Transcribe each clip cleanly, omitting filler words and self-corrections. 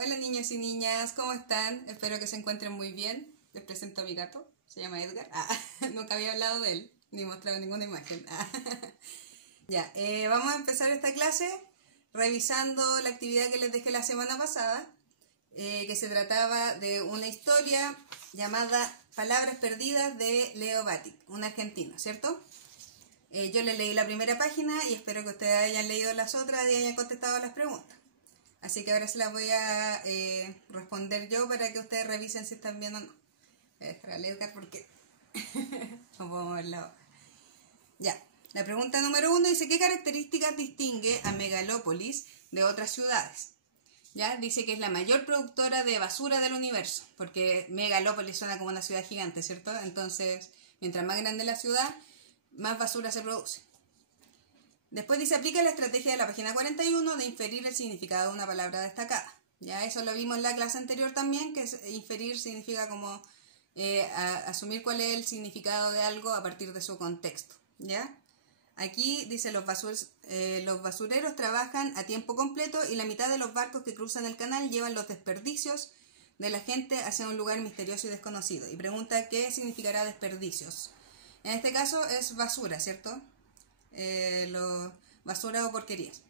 Hola niños y niñas, ¿cómo están? Espero que se encuentren muy bien. Les presento a mi gato, se llama Edgar. Nunca había hablado de él, ni mostrado ninguna imagen. Ya, vamos a empezar esta clase revisando la actividad que les dejé la semana pasada, que se trataba de una historia llamada Palabras Perdidas de Leo Batic, un argentino, ¿cierto? Yo les leí la primera página y espero que ustedes hayan leído las otras y hayan contestado las preguntas. Así que ahora se las voy a responder yo para que ustedes revisen si están bien o no. Voy a dejar al Edgar porque no puedo mover la hoja. Ya, la pregunta número 1 dice: ¿qué características distingue a Megalópolis de otras ciudades? Ya, dice que es la mayor productora de basura del universo, porque Megalópolis suena como una ciudad gigante, ¿cierto? Entonces, mientras más grande la ciudad, más basura se produce. Después dice: aplica la estrategia de la página 41 de inferir el significado de una palabra destacada. Ya eso lo vimos en la clase anterior también, que inferir significa como asumir cuál es el significado de algo a partir de su contexto. ¿Ya? Aquí dice: los basureros trabajan a tiempo completo y la mitad de los barcos que cruzan el canal llevan los desperdicios de la gente hacia un lugar misterioso y desconocido. Y pregunta: ¿qué significará desperdicios? En este caso es basura, ¿cierto? Basura o porquerías.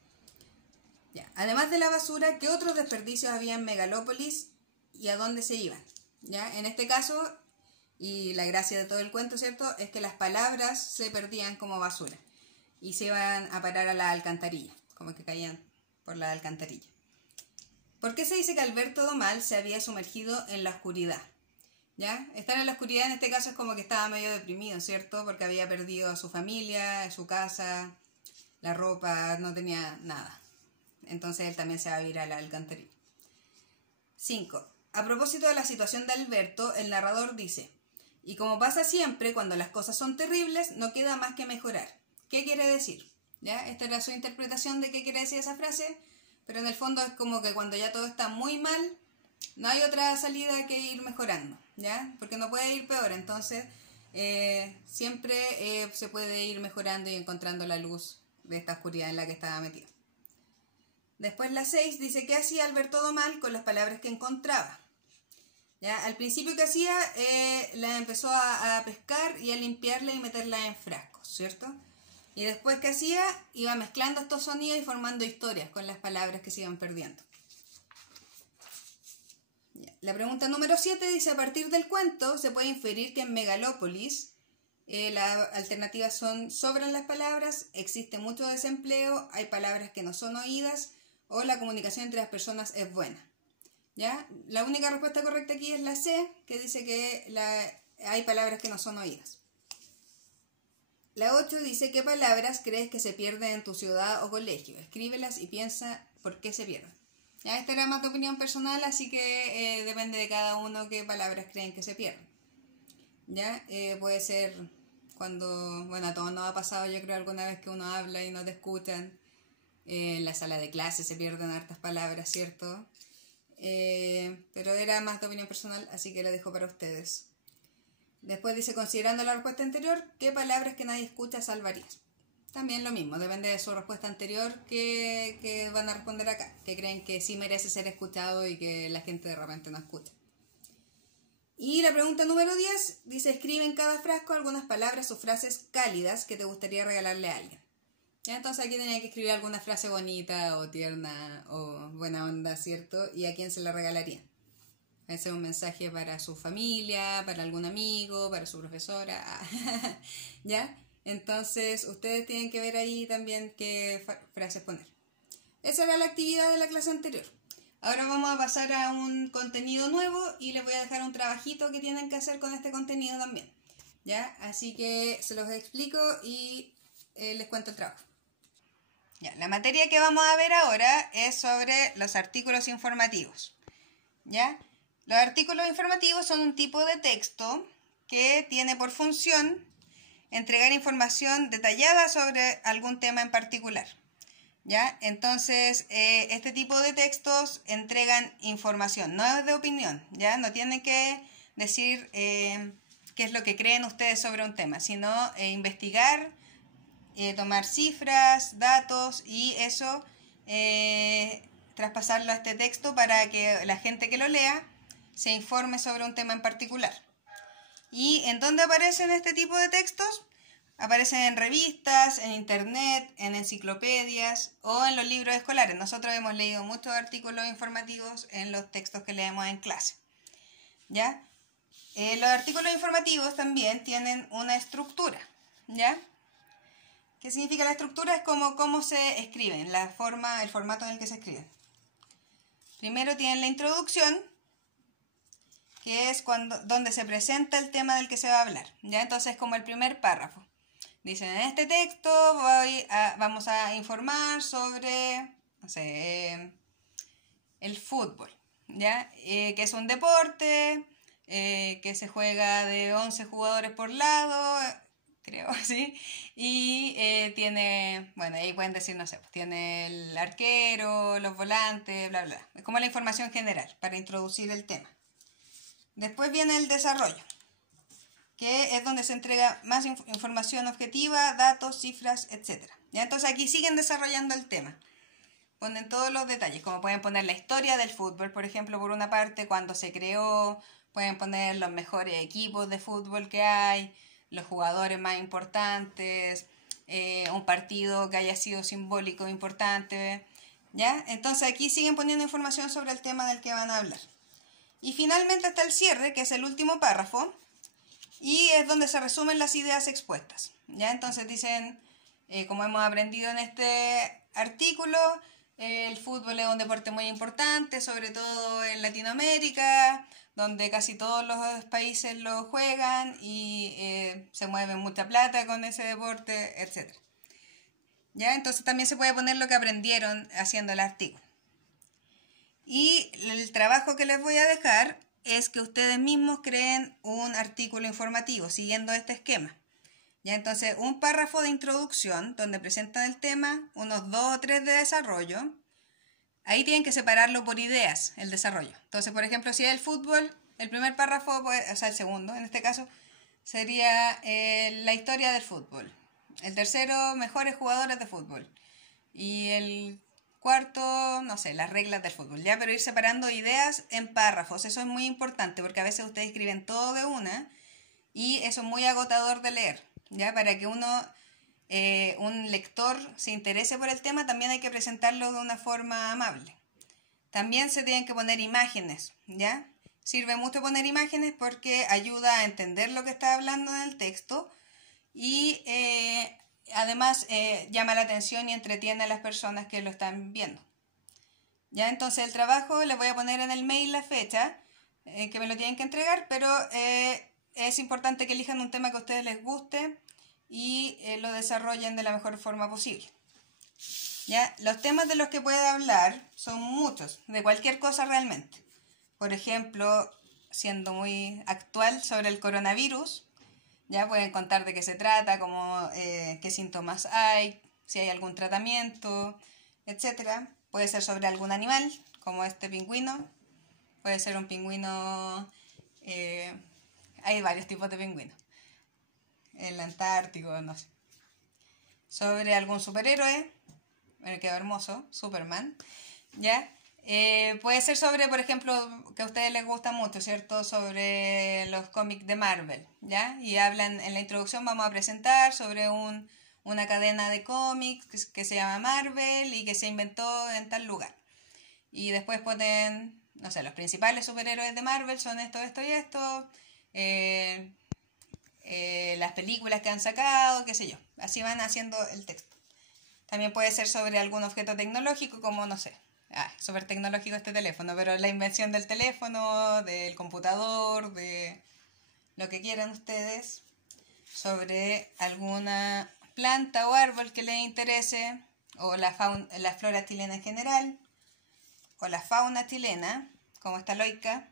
Ya. Además de la basura, ¿qué otros desperdicios había en Megalópolis y a dónde se iban? ¿Ya? En este caso, y la gracia de todo el cuento, ¿cierto?, es que las palabras se perdían como basura y se iban a parar a la alcantarilla, como que caían por la alcantarilla. ¿Por qué se dice que Alberto Domal se había sumergido en la oscuridad? ¿Ya? Estar en la oscuridad en este caso es como que estaba medio deprimido, ¿cierto? Porque había perdido a su familia, su casa, la ropa, no tenía nada. Entonces él también se va a ir a la alcantarilla. 5. A propósito de la situación de Alberto, el narrador dice: y como pasa siempre, cuando las cosas son terribles, no queda más que mejorar. ¿Qué quiere decir? ¿Ya? Esta era su interpretación de qué quiere decir esa frase, pero en el fondo es como que cuando ya todo está muy mal, no hay otra salida que ir mejorando, ¿ya? Porque no puede ir peor, entonces siempre se puede ir mejorando y encontrando la luz de esta oscuridad en la que estaba metido. Después la 6 dice: ¿qué hacía Alberto Domal con las palabras que encontraba? ¿Ya? Al principio que hacía, la empezó a pescar y a limpiarla y meterla en frascos, ¿cierto? Y después que hacía, iba mezclando estos sonidos y formando historias con las palabras que se iban perdiendo. La pregunta número 7 dice: a partir del cuento se puede inferir que en Megalópolis las alternativas son: sobran las palabras, existe mucho desempleo, hay palabras que no son oídas, o la comunicación entre las personas es buena. ¿Ya? La única respuesta correcta aquí es la C, que dice que hay palabras que no son oídas. La 8 dice: ¿qué palabras crees que se pierden en tu ciudad o colegio? Escríbelas y piensa por qué se pierden. ¿Ya? Esta era más de opinión personal, así que depende de cada uno qué palabras creen que se pierden. ¿Ya? Puede ser cuando, bueno, a todos nos ha pasado, yo creo, alguna vez que uno habla y no te escuchan. En la sala de clase se pierden hartas palabras, ¿cierto? Pero era más de opinión personal, así que lo dejo para ustedes. Después dice: considerando la respuesta anterior, ¿qué palabras que nadie escucha salvarías? También lo mismo, depende de su respuesta anterior que van a responder acá, que creen que sí merece ser escuchado y que la gente de repente no escucha. Y la pregunta número 10 dice: escribe en cada frasco algunas palabras o frases cálidas que te gustaría regalarle a alguien. ¿Ya? Entonces aquí tenía que escribir alguna frase bonita o tierna o buena onda, ¿cierto? ¿Y a quién se la regalaría? Ese es un mensaje para su familia, para algún amigo, para su profesora. ¿Ya? Entonces ustedes tienen que ver ahí también qué frases poner. Esa era la actividad de la clase anterior. Ahora vamos a pasar a un contenido nuevo y les voy a dejar un trabajito que tienen que hacer con este contenido también. ¿Ya? Así que se los explico y les cuento el trabajo. Ya, la materia que vamos a ver ahora es sobre los artículos informativos. ¿Ya? Los artículos informativos son un tipo de texto que tiene por función entregar información detallada sobre algún tema en particular. ¿Ya? Entonces, este tipo de textos entregan información, no es de opinión, ¿ya? No tienen que decir qué es lo que creen ustedes sobre un tema, sino investigar, tomar cifras, datos y eso traspasarlo a este texto para que la gente que lo lea se informe sobre un tema en particular. ¿Y en dónde aparecen este tipo de textos? Aparecen en revistas, en internet, en enciclopedias o en los libros escolares. Nosotros hemos leído muchos artículos informativos en los textos que leemos en clase. ¿Ya? Los artículos informativos también tienen una estructura. ¿Ya? ¿Qué significa la estructura? Es como cómo se escriben, la forma, el formato en el que se escriben. Primero tienen la introducción, que es donde se presenta el tema del que se va a hablar. ¿Ya? Entonces es como el primer párrafo. Dicen, en este texto vamos a informar sobre, no sé, el fútbol, ¿ya? Que es un deporte, que se juega de 11 jugadores por lado, creo, ¿sí? Y tiene, bueno, ahí pueden decir, no sé, pues tiene el arquero, los volantes, bla, bla. Es como la información general para introducir el tema. Después viene el desarrollo, que es donde se entrega más información objetiva, datos, cifras, etc. ¿Ya? Entonces aquí siguen desarrollando el tema. Ponen todos los detalles, como pueden poner la historia del fútbol, por ejemplo, por una parte, cuando se creó, pueden poner los mejores equipos de fútbol que hay, los jugadores más importantes, un partido que haya sido simbólico importante, ¿ya? Entonces aquí siguen poniendo información sobre el tema del que van a hablar. Y finalmente está el cierre, que es el último párrafo, y es donde se resumen las ideas expuestas. ¿Ya? Entonces dicen, como hemos aprendido en este artículo, el fútbol es un deporte muy importante, sobre todo en Latinoamérica, donde casi todos los países lo juegan y se mueve mucha plata con ese deporte, etc. ¿Ya? Entonces también se puede poner lo que aprendieron haciendo el artículo. Y el trabajo que les voy a dejar es que ustedes mismos creen un artículo informativo siguiendo este esquema. ¿Ya? Entonces, un párrafo de introducción donde presentan el tema, unos 2 o 3 de desarrollo. Ahí tienen que separarlo por ideas, el desarrollo. Entonces, por ejemplo, si es el fútbol, el primer párrafo, o sea, el segundo, en este caso, sería la historia del fútbol. El tercero, mejores jugadores de fútbol. Y el cuarto, no sé, las reglas del fútbol, ¿ya? Pero ir separando ideas en párrafos, eso es muy importante porque a veces ustedes escriben todo de una y eso es muy agotador de leer, ¿ya? Para que un lector se interese por el tema, también hay que presentarlo de una forma amable. También se tienen que poner imágenes, ¿ya? Sirve mucho poner imágenes porque ayuda a entender lo que está hablando en el texto y además llama la atención y entretiene a las personas que lo están viendo. Ya, entonces el trabajo les voy a poner en el mail la fecha que me lo tienen que entregar, pero es importante que elijan un tema que a ustedes les guste y lo desarrollen de la mejor forma posible. Ya, los temas de los que puede hablar son muchos, de cualquier cosa realmente. Por ejemplo, siendo muy actual, sobre el coronavirus. Ya pueden contar de qué se trata, como qué síntomas hay, si hay algún tratamiento, etc. Puede ser sobre algún animal, como este pingüino. Puede ser un pingüino, hay varios tipos de pingüinos. El Antártico, no sé. Sobre algún superhéroe, me quedó hermoso, Superman, ¿ya? Puede ser sobre, por ejemplo, que a ustedes les gusta mucho, ¿cierto? Sobre los cómics de Marvel, ¿ya? Y hablan, en la introducción vamos a presentar sobre una cadena de cómics que se llama Marvel y que se inventó en tal lugar. Y después ponen, no sé, los principales superhéroes de Marvel son esto, esto y esto, las películas que han sacado, qué sé yo. Así van haciendo el texto. También puede ser sobre algún objeto tecnológico, como, no sé, súper tecnológico este teléfono, pero la invención del teléfono, del computador, de lo que quieran ustedes, sobre alguna planta o árbol que les interese, o la flora chilena en general, o la fauna chilena, como esta loica,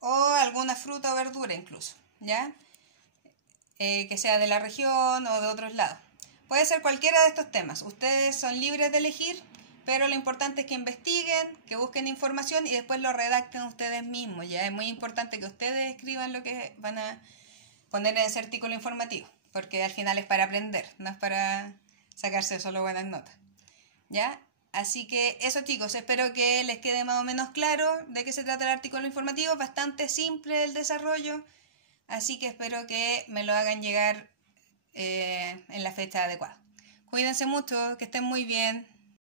o alguna fruta o verdura incluso, ¿ya? Que sea de la región o de otros lados. Puede ser cualquiera de estos temas. Ustedes son libres de elegir, pero lo importante es que investiguen, que busquen información y después lo redacten ustedes mismos. Ya es muy importante que ustedes escriban lo que van a poner en ese artículo informativo, porque al final es para aprender, no es para sacarse solo buenas notas. ¿Ya? Así que eso, chicos, espero que les quede más o menos claro de qué se trata el artículo informativo. Bastante simple el desarrollo, así que espero que me lo hagan llegar en la fecha adecuada. Cuídense mucho, que estén muy bien.